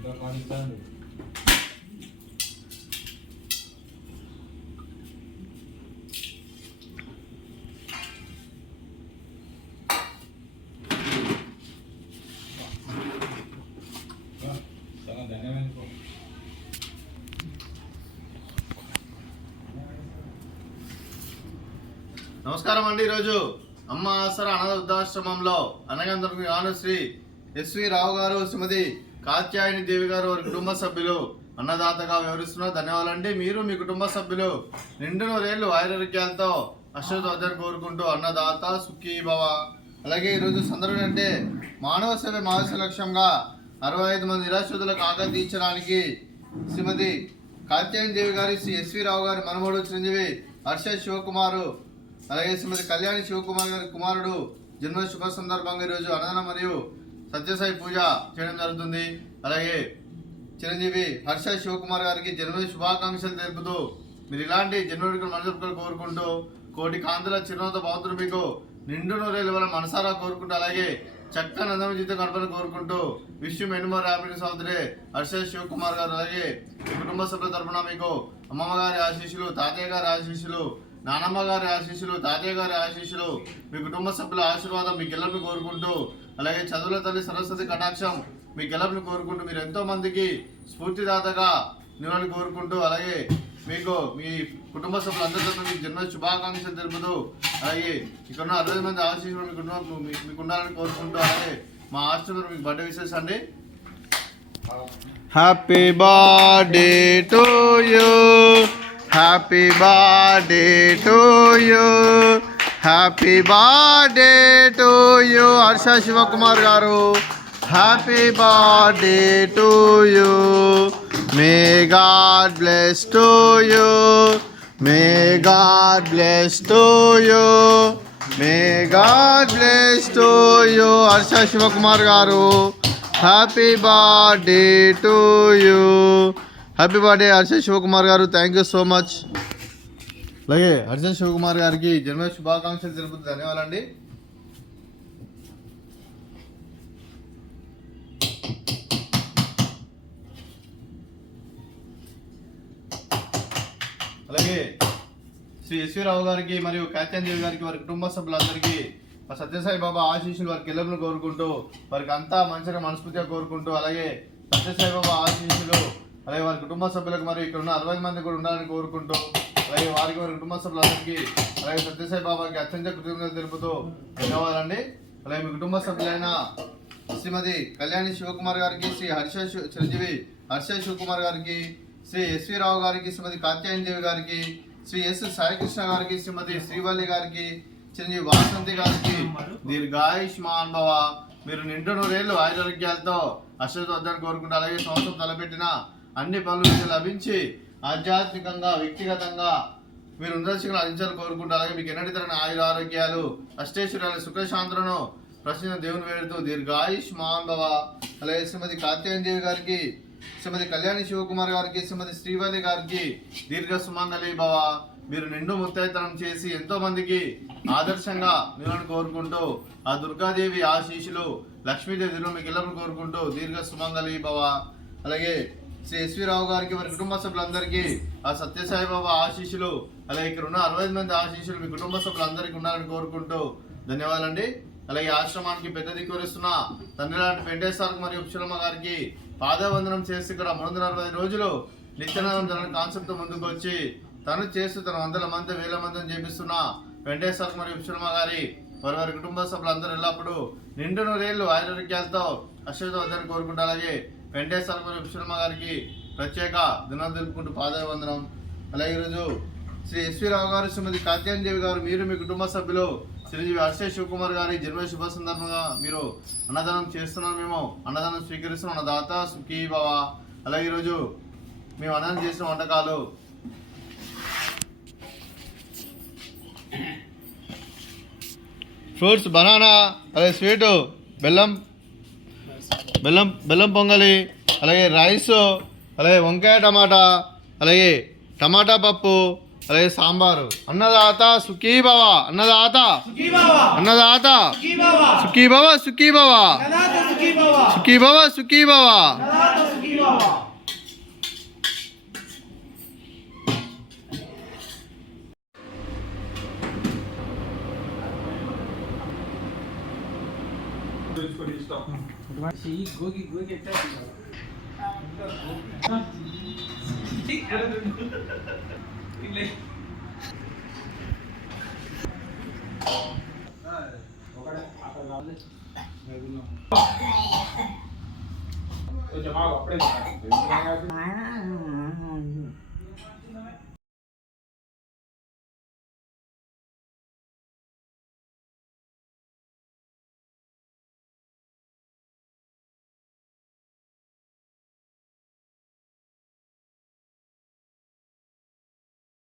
నమస్కారం అండి. ఈరోజు అమ్మ ఆసరా అనాథ వృద్ధాశ్రమంలో అనగందరికి గాను శ్రీ ఎస్వి రావు గారు, శ్రీమతి కాత్యాయని దేవి గారు వారి కుటుంబ సభ్యులు అన్నదాతగా వ్యవహరిస్తున్నారు. ధన్యవాదాలండి. మీరు మీ కుటుంబ సభ్యులు నిండు నూరేళ్లు ఆయుర్వేద్యాలతో అశ్వతోదర్ కోరుకుంటూ అన్నదాత సుఖీ భవ. అలాగే ఈరోజు సందర్భం అంటే మానవ సేవ మహర్షి లక్ష్యంగా 65 మంది నిరాశ్రితులకు ఆకలి తీర్చడానికి శ్రీమతి కాత్యాయని దేవి గారి, శ్రీ ఎస్వి రావు గారి మనమడు చిరంజీవి హర్ష శివకుమారు, అలాగే శ్రీమతి కళ్యాణి శివకుమార్ గారి కుమారుడు జన్మ శుభ సందర్భంగా ఈరోజు అన్నదానం మరియు సత్యసాయి పూజ చేయడం జరుగుతుంది. అలాగే చిరంజీవి హర్ష శివకుమార్ గారికి జన్మదిన శుభాకాంక్షలు తెలుపుతూ మీరు ఇలాంటి జన్మదిన మనసులు కోరుకుంటూ కోటి కాంతుల చిరునవ్వుతో భగవంతుడు మీకు నిండు నూరేళ్ళు వల్ల మనసారా కోరుకుంటూ, అలాగే చక్కని అందమైన జీవితం గడపని కోరుకుంటూ wish many more happiness of the day Harsha Shivakumar గారు. అలాగే కుటుంబ సభ్యుల తరఫున మీకు అమ్మమ్మ గారి ఆశీస్సులు, తాతయ్య గారి ఆశీస్సులు, నానమ్మ గారి ఆశీస్సులు, తాతయ్య గారి ఆశీస్సులు, మీ కుటుంబ సభ్యుల ఆశీర్వాదం మీ గెలుపుని కోరుకుంటూ, అలాగే చదువుల తల్లి సరస్వతి కటాక్షం మీ గెలుపుని కోరుకుంటూ, మీరు ఎంతో మందికి స్ఫూర్తిదాతగా నిలవని కోరుకుంటూ, అలాగే మీకు మీ కుటుంబ సభ్యులందరితో మీకు జన్మ శుభాకాంక్షలు తెలుపుతూ, అలాగే ఇక్కడ ఉన్న 60 మంది ఆశీస్సులు మీ కుటుంబం మీకు ఉండాలని కోరుకుంటూ, అలాగే మా ఆశ్రమంలో మీకు బర్త్డే విషెస్ అండి. Happy birthday to you, happy birthday to you, happy birthday to you Harsha Shivakumar garu. Happy birthday to you, may God bless to you, may God bless to you, may God bless to you Harsha Shivakumar garu. Happy birthday to you, happy birthday Harsha Shivakumar garu. Thank you so much. అలాగే హర్ష శివకుమార్ గారికి జన్మ శుభాకాంక్షలు తెలుపుతూ ధన్యవాదాలండి. అలాగే Shri SV రావు గారికి మరియు కాత్యాయని దేవి గారికి వారి కుటుంబ సభ్యులందరికీ మా సత్యసాయి బాబా ఆశీస్సులు వారికి ఎల్లప్పుడూ కోరుకుంటూ, వారికి అంతా మంచిగా మనస్ఫూర్తిగా కోరుకుంటూ, అలాగే సత్యసాయి బాబా ఆశీస్సులు అలాగే వారి కుటుంబ సభ్యులకు మరియు ఇక్కడ ఉన్న 60 మంది కూడా ఉండాలని కోరుకుంటూ, అలాగే వారికి వారి కుటుంబ సభ్యులందరికీ అలాగే సత్యసాయి బాబాకి అత్యంత కృతజ్ఞతలు తెలుపుతూ ధన్యవాదాలండి. అలాగే మీ కుటుంబ సభ్యులైన శ్రీమతి కళ్యాణి శివకుమార్ గారికి, శ్రీ చిరంజీవి హర్ష శివకుమార్ గారికి, శ్రీ ఎస్వి రావు గారికి, శ్రీమతి కాత్యాయని దేవి గారికి, శ్రీ ఎస్ సాయికృష్ణ గారికి, శ్రీమతి శ్రీవల్లి గారికి, చిరంజీవి వాసంతి గారికి దీర్ఘాయుష్మాన్ భవ. మీరు నిండు నూరేళ్ళు ఆయురారోగ్యాలతో అశ్వతోద్ధాన్ని కోరుకుంటూ, అలాగే సంవత్సరం తలపెట్టిన అన్ని పనులు మీకు లభించి ఆధ్యాత్మికంగా వ్యక్తిగతంగా మీరు ఉండాల్సిన అందించాలని కోరుకుంటూ, అలాగే మీకు ఎన్నటి తరగని ఆయుర ఆరోగ్యాలు అష్టేశ్వరాలు సుఖశాంతులను ప్రశ్న దేవుని వేడుతూ దీర్ఘాయుష్మాన్ భవ. అలాగే శ్రీమతి కాత్యాయని దేవి గారికి, శ్రీమతి కళ్యాణి శివకుమార్ గారికి, శ్రీమతి శ్రీవల్లి గారికి దీర్ఘ సుమంగళి భవ. మీరు నిండు ముత్తైతనం చేసి ఎంతో మందికి ఆదర్శంగా నిలవని కోరుకుంటూ, ఆ దుర్గాదేవి ఆశీస్సులు లక్ష్మీదేవి మీకు ఇళ్ళను కోరుకుంటూ దీర్ఘ సుమంగళి భవ. అలాగే శ్రీ ఎస్వి రావు గారికి వారి కుటుంబ సభ్యులందరికీ ఆ సత్యసాయి బాబా ఆశీస్సులు, అలాగే ఇక్కడ ఉన్న 65 మంది ఆశీస్సులు మీ కుటుంబ సభ్యులందరికీ ఉండాలని కోరుకుంటూ ధన్యవాదాలండి. అలాగే ఆశ్రమానికి పెద్ద దిక్కువరిస్తున్న తండ్రి లాంటి వెంకటేశ్వర మరియు ఉప్షలమ్మ గారికి పాదవందనం చేసి ఇక్కడ 360 రోజులు నిత్యానందం జరగని కాన్సెప్ట్ ముందుకు వచ్చి తను చేస్తూ తన 100 మంది 1000 మందిని చేపిస్తున్న వెంకటేశ్వర మరియు ఉప్షలమ్మ గారి వారి వారి కుటుంబ సభ్యులందరూ ఎల్లప్పుడూ నిండు నూరేళ్లు ఆయుర్వేద్యాలతో అశ్వతోద్ధాన్ని కోరుకుంటూ, అలాగే వెంకటేశ్వర మరియు ఉప్షలమ్మ గారికి ప్రత్యేక దినాలు తెలుపుకుంటూ పాదవందనం. అలాగే ఈరోజు శ్రీ ఎస్వి రావు గారు, శ్రీమతి కాత్యాయని దేవి గారు, మీరు మీ కుటుంబ సభ్యులు చిరంజీవి హర్ష శివకుమార్ గారి జన్మ శుభ సందర్భంగా మీరు అన్నదానం చేస్తున్నాం. మేము అన్నదానం స్వీకరిస్తున్నాం. అన్నదాత సుఖీ భవ. అలాగే ఈరోజు మేము అన్నదానం చేసిన వంటకాలు ఫ్రూట్స్ బనానా, అలాగే స్వీటు బెల్లం బెల్లం బెల్లం పొంగలి, అలాగే రైస్, అలాగే వంకాయ టమాటా, అలాగే టమాటా పప్పు, అలాగే సాంబారు. అన్నదాత సుఖీ భవ, అన్నదాత అన్నదాత సుఖీ భవ, సుఖీ భవ, సుఖీ భవ, సుఖీ భవ. గోగి గోగి ఎట్లా కొంచెం అప్పుడే